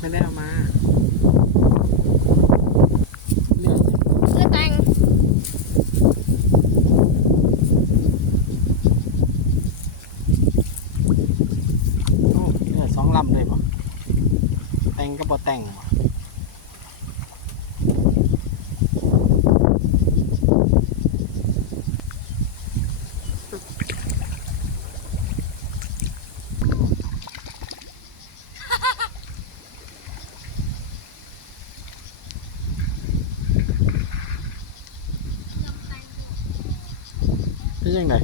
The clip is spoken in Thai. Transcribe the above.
ไม่ได้เอามาเนี่ยเพื่อแต่งโอ้เนี่ยสองลำเลยบ่แต่งก็บ่แต่งบ่ ยังไง